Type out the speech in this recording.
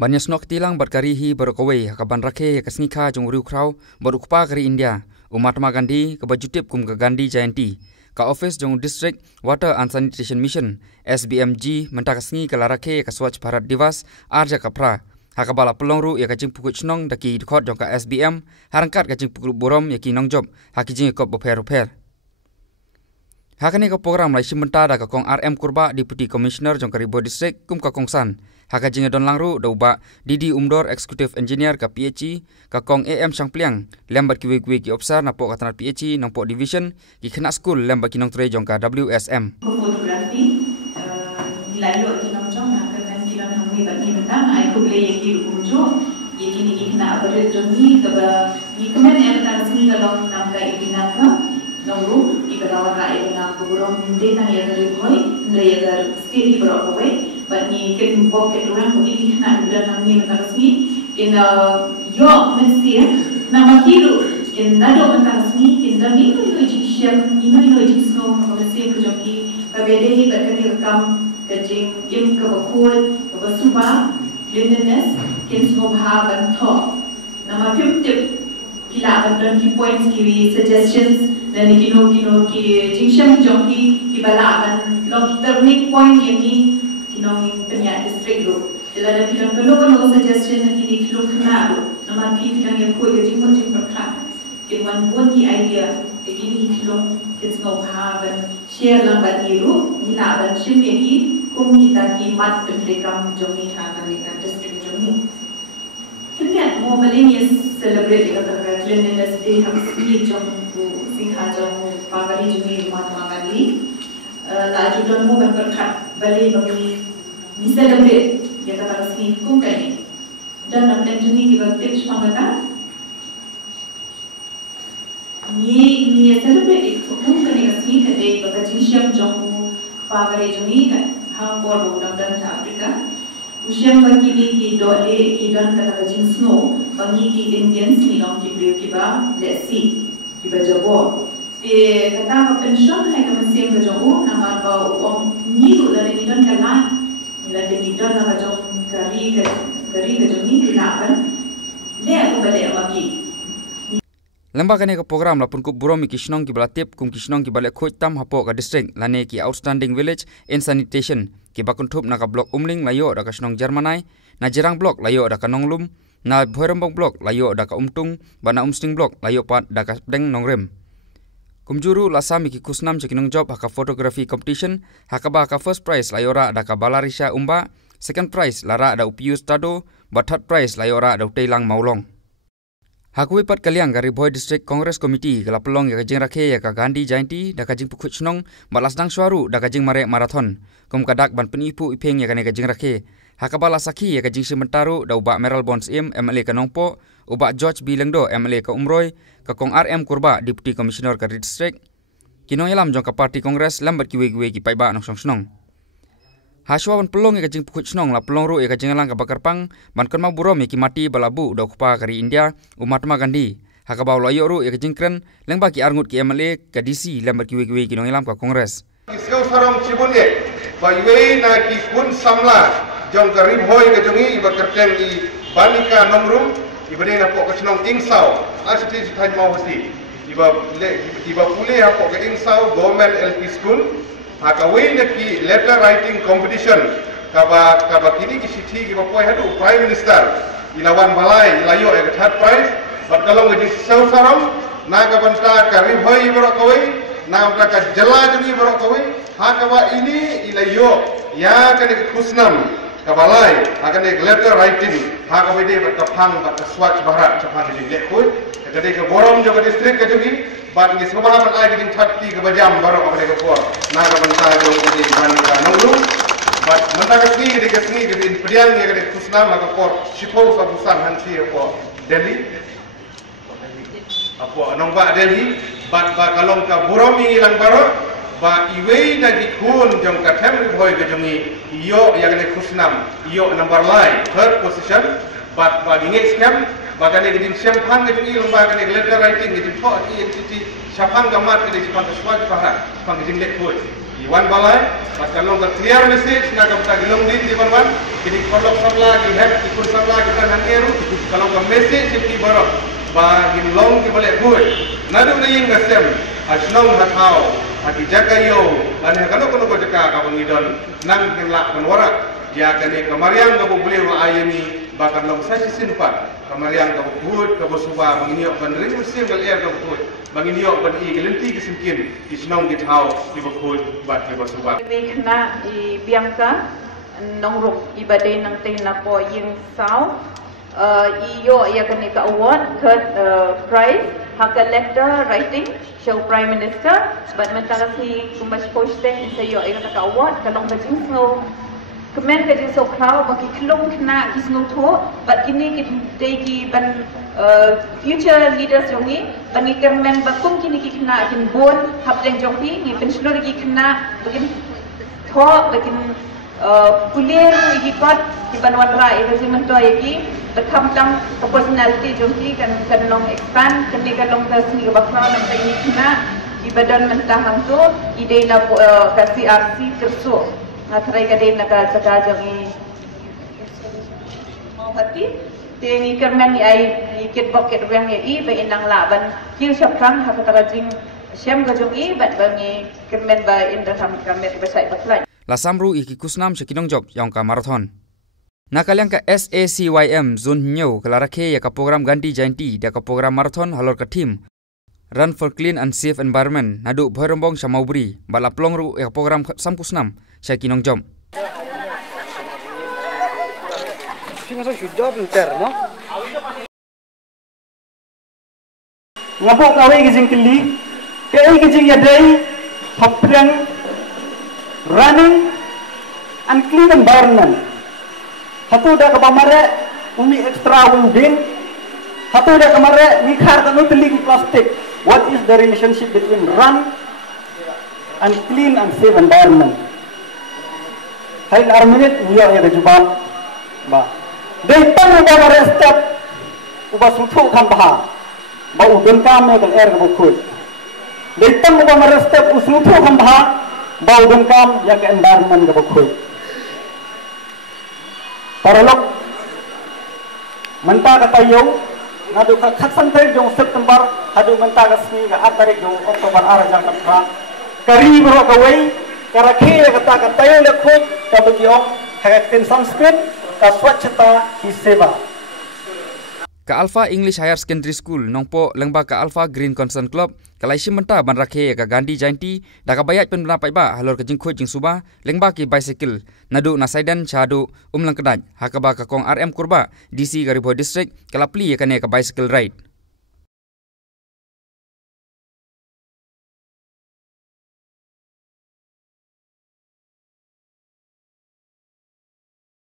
Banyak snok tilang berkarihi berkawai kaban rakhe kasnika jong riu krau berukpa kari India Mahatma Gandhi ke bajutip kum ke Gandhi Jayanti ka office jong District Water and Sanitation Mission SBMG mentakasngi ke larakhe ka Swachh Bharat Divas arja kapra hakabala pelongru ya kajing pukut snong daki dikot jong ka SBM harangkat kajing pukul borom ya ki nongjob hakijing kop boper hakane ka program lai simenta da ka kong RM Kurba Deputy Commissioner jong ka Ribo District kum ka kongsan hakajing don langru dauba Didi Umdor Executive Engineer ka PHE ka kong AM Sangpliang lembat kiwe ki officer na po katanat PHE nang po division ki khana school lembat kinong tre jong ka WSM fotografi nilayo kinong jong na kan kilon hangmi bat ni betang ai ko ble yeki umjo yeki ni khana abare jomni ka ba ni kemen em ta sini galong nam ka ibina ka nongru ibalawa ka ibina ko burom de tang ya dari boy ndre ya dar stili bro ko but ni ken pocket orang ko ini khana bidan hangmi matarsi ken yo mensia nama hiru ken nado matarsi ken dami ko ijisham ino ijisno ko mensia ko joki kabede bakani kam kajing im ka bakul ka basuba cleanliness ken sno ban tho nama tip kila ban ki points ki suggestions dan kino ki jingsham joki ki bala ban log turning point yani kinong penya district ro jela da pilang kalo suggestion na kini kilo khna ro nama ki pilang yang koi ke jing perkha ke wan bon ki idea ke kini kilo it's no haven share lang ba niru nila ban shim ki kum kita ki mat pendekam jomi ha kan district jomi kenya mo millennials celebrate ka cleanliness day ham si jom ko singha jom pagari jomi Mahatma Gandhi la judon mo ban perkha bale bagi ni celebrate ya kata resmi kum kani dan aplen juni ki bakti pangata ni celebrate kum kani resmi kade baka jinsham jong pagare juni kan ha por bo dan Afrika usyam bagi ki dole ki dan kata jinsno bagi ki Indians ni long ki brio ki ba let's see ki ba jabo kata ka pension hai ka masih ka jabo nama ba ni tu dari ki dan kalan nila demikian na kajong kari kajong ni dilapan le ako balik amagi lembaga ka program lapun ku burom ki snong ki balatip kum ki snong ki balik khoi tam hapo ka district lane ki outstanding village in sanitation ki bakun thup na ka block umling layo da ka snong Jermanai na jirang block layo da ka nonglum na Bhoirambong block layo da ka umtung bana umsting block layo pat da ka deng nongrem kumjuru lasami ki kusnam cekinong job haka photography competition hakaba ka first prize layora da ka Balarisha Umba second prize lara da Upius Tado but third prize layora da Utailang Maulong hakui pat kaliang gari Boy District Congress Committee kala pelong ya kajing rakhe ya ka Gandhi Jayanti da kajing pukut snong balas dang swaru da kajing mare marathon kum kadak ban penipu ipeng ya kane kajing rakhe hakaba lasaki ya kajing simentaru da uba Meral Bonds im MLA ka Nongpo uba George B Lengdo MLA ka Umroy ka kong RM Kurba Deputy Commissioner ka District kinong yalam jong ka Party Congress lambat kiwe ki paiba nong snong haswa ban pelong ya kajing pukut snong la pelong ru ya kajing lang ka bakarpang ban kon ma burom ya ki mati balabu da kupa kari India Mahatma Gandhi hakaba layo ru ya kajing kren lengba ki arngut ki MLA ka DC lambat kiwe kinong yalam ka Congress Isau sarong cibun ye baywe na ki kun samla jong ka ribhoy ka jongi iba kerteng i banika nomrum ibade na po ka snong ingsau asiti sitai mau hati iba pule ha po ka ingsau government LP school haka we na ki letter writing competition kaba kini ki sithi ki bapoi hadu prime minister ilawan balai ilayo e third prize but kalau ngi sau sarong na ka banta ka ribhoy ibro koi na ka jala jongi ibro koi haka wa ini ilayo ya ka ni kusnam kabalai akan ek letter writing haka wede berkapang bat Swachh Bharat chapang di lekoi kade ke borom jo district ka jogi bat ni sabah bat ai giding thatti ke bajam baro ka ke por na ka banta jo di ban ka nonglu bat manta ka sni ke di priang ye ke kusnam ka por shipo sa busan hansi ko Delhi apo nongba Delhi bat ba kalong ka borom ilang baro ba iwei na dikun jong ka them boy ke jongi iyo yang ne kusnam iyo number line third position but ba ngek scam ba kan ne din champagne ke jongi lomba kan ne letter writing ke din po entity chapang gamat ke di Swachh Bharat pang jing lek boy Iwan balai, kalau nggak clear message, nak kita gilong di mana, kini kalau samla dihat, ikut samla kita nangeru, kalau nggak message jadi baru, bagi long kita boleh buat. Nadu ni yang gasem, asnong hatau, hati jaga yo, dan kalau kau jaga kau ngidon, nang kelak penwarak, ya kini kemarian kau boleh ayami, bahkan long saya simpan, kemarian kau buat, kau subah, menginiok penring musim belajar kau buat. Bagi niok ban i gelenti kesimkin isnong githau ibakut bat ibasubak kena I biangka nongruk ibadai nang tena po ying sau iyo ya kena ka award third prize haka letter writing show prime minister but mentara si kumbas posting sayo ya ka award kalong bajing snow kemen ka jing so crowd baki klong kena kisno tho but kini ki ban future leaders jongi bani kemen bakum kini kena kin bon hapteng jongi ni pensional ki kena bakin tho bakin pulir ki kot ki banwan rai bagi mento yaki bekam tam personality jongi kan long expand kini kalong ka sini bakra nam tai ni kena ki badan mentah hamtu ide na kasi RC terso atrai ka din naka saka jongi mau hati tengi kermen ai ikit boket yang i be inang laban kil syapran ha kata jing syam gajong i bat bangi kermen ba indaham kamet besai baklai la samru iki kusnam sekinong job yang ka marathon nakalyang ka SACYM zone nyo kalarakhe ya ka program Gandhi Jayanti da ka program marathon halor ka team Run for Clean and Safe Environment nadu bhorombong samaubri bala plong ru ya program samkusnam sekinong job Sino sudah bentar, no? Ngapok kawai gijing keli, kawai gijing yadai, haplang, running, and clean environment. Hatu dah kebamare, umi extra winding. Hatu dah kemare, nikar kanu teling plastik. What is the relationship between run and clean and safe environment? Hai 4 minit, dia ada jubah, bah. Depan uba merestep, uba sutu kampah, bau dengkam dengan air kebukut. Depan uba merestep usutu kampah, bau dengkam yang ke environment kebukut. Paralog, mentah kata yo, ngadu kaksan tarik jong September, hadu mentah kasmi ke tarik jong Oktober arajang kapra. Kari berok kawai, karakhe kata yo lekut kabegiong, hakatin Sanskrit. Swachhata hi seva. Ka Alpha English Higher Secondary School nongpo lengba ka Alpha Green Concern Club kalai simenta ban rakhe ka Gandhi Jayanti da ka bayat pen bana paiba halor ka jingkhoi jing suba lengba ki bicycle nadu nasaidan chadu umlang kedaj hakaba ka kong RM kurba DC Garibho District kalapli ka ne ka bicycle ride